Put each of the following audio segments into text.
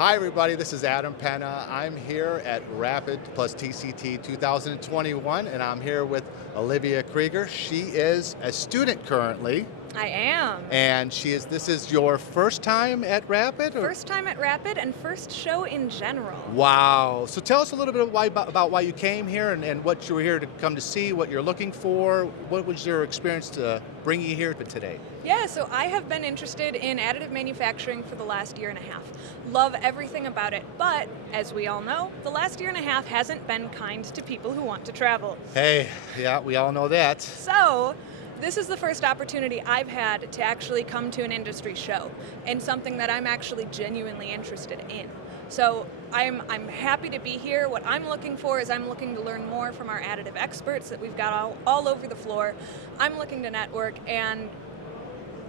Hi everybody, this is Adam Penna. I'm here at RAPID TCT 2021 and I'm here with Olivia Krueger. She is a student currently. I am. And this is your first time at RAPID? First time at RAPID and first show in general. Wow. So tell us a little bit about why you came here and what you were here to come to see, what you're looking for. What was your experience to bring you here today? Yeah, so I have been interested in additive manufacturing for the last year and a half. Love everything about it, but as we all know, the last year and a half hasn't been kind to people who want to travel. Hey, yeah, we all know that. So, this is the first opportunity I've had to actually come to an industry show and something that I'm actually genuinely interested in. So I'm happy to be here. What I'm looking for is I'm looking to learn more from our additive experts that we've got all over the floor. I'm looking to network and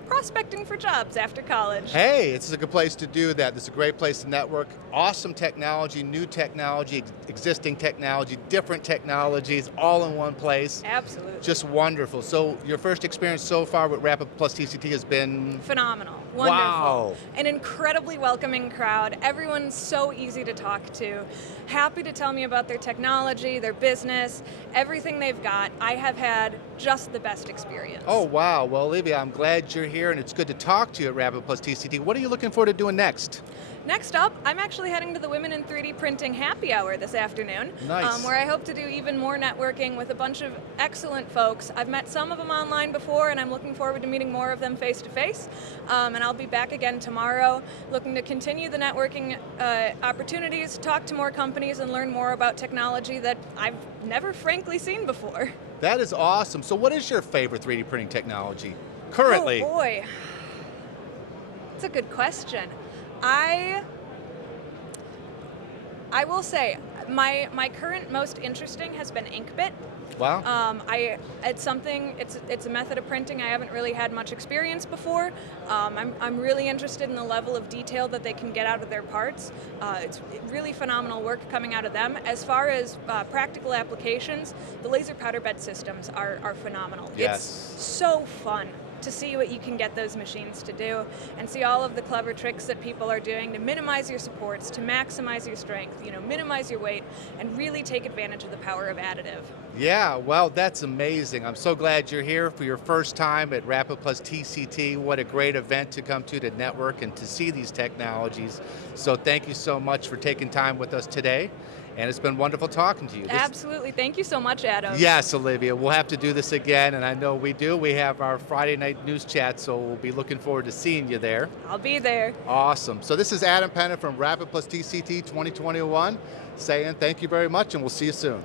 prospecting for jobs after college. Hey, it's a good place to do that. This is a great place to network. Awesome technology, new technology, existing technology, different technologies, all in one place. Absolutely. Just wonderful. So your first experience so far with RAPID TCT has been? Phenomenal. Wonderful. Wow. An incredibly welcoming crowd. Everyone's so easy to talk to. Happy to tell me about their technology, their business, everything they've got. I have had just the best experience. Oh, wow. Well, Olivia, I'm glad you're here and it's good to talk to you at RAPID TCT. What are you looking forward to doing next? Next up, I'm actually heading to the Women in 3D Printing Happy Hour this afternoon, nice. Where I hope to do even more networking with a bunch of excellent folks. I've met some of them online before, and I'm looking forward to meeting more of them face-to-face. And I'll be back again tomorrow, looking to continue the networking opportunities, talk to more companies, and learn more about technology that I've never frankly seen before. That is awesome. So what is your favorite 3D printing technology currently? Oh boy, that's a good question. I will say my current most interesting has been Inkbit. Wow. It's a method of printing I haven't really had much experience before. I'm really interested in the level of detail that they can get out of their parts. It's really phenomenal work coming out of them. As far as practical applications, the laser powder bed systems are phenomenal. Yes. It's so fun to see what you can get those machines to do and see all of the clever tricks that people are doing to minimize your supports, to maximize your strength, minimize your weight, and really take advantage of the power of additive. Yeah, well, that's amazing. I'm so glad you're here for your first time at RAPID TCT. What a great event to come to network and to see these technologies. So thank you so much for taking time with us today. And it's been wonderful talking to you. Absolutely. Thank you so much, Adam. Yes, Olivia. We'll have to do this again, and I know we do. We have our Friday night news chat, so we'll be looking forward to seeing you there. I'll be there. Awesome. So this is Adam Penna from RAPID TCT 2021 saying thank you very much, and we'll see you soon.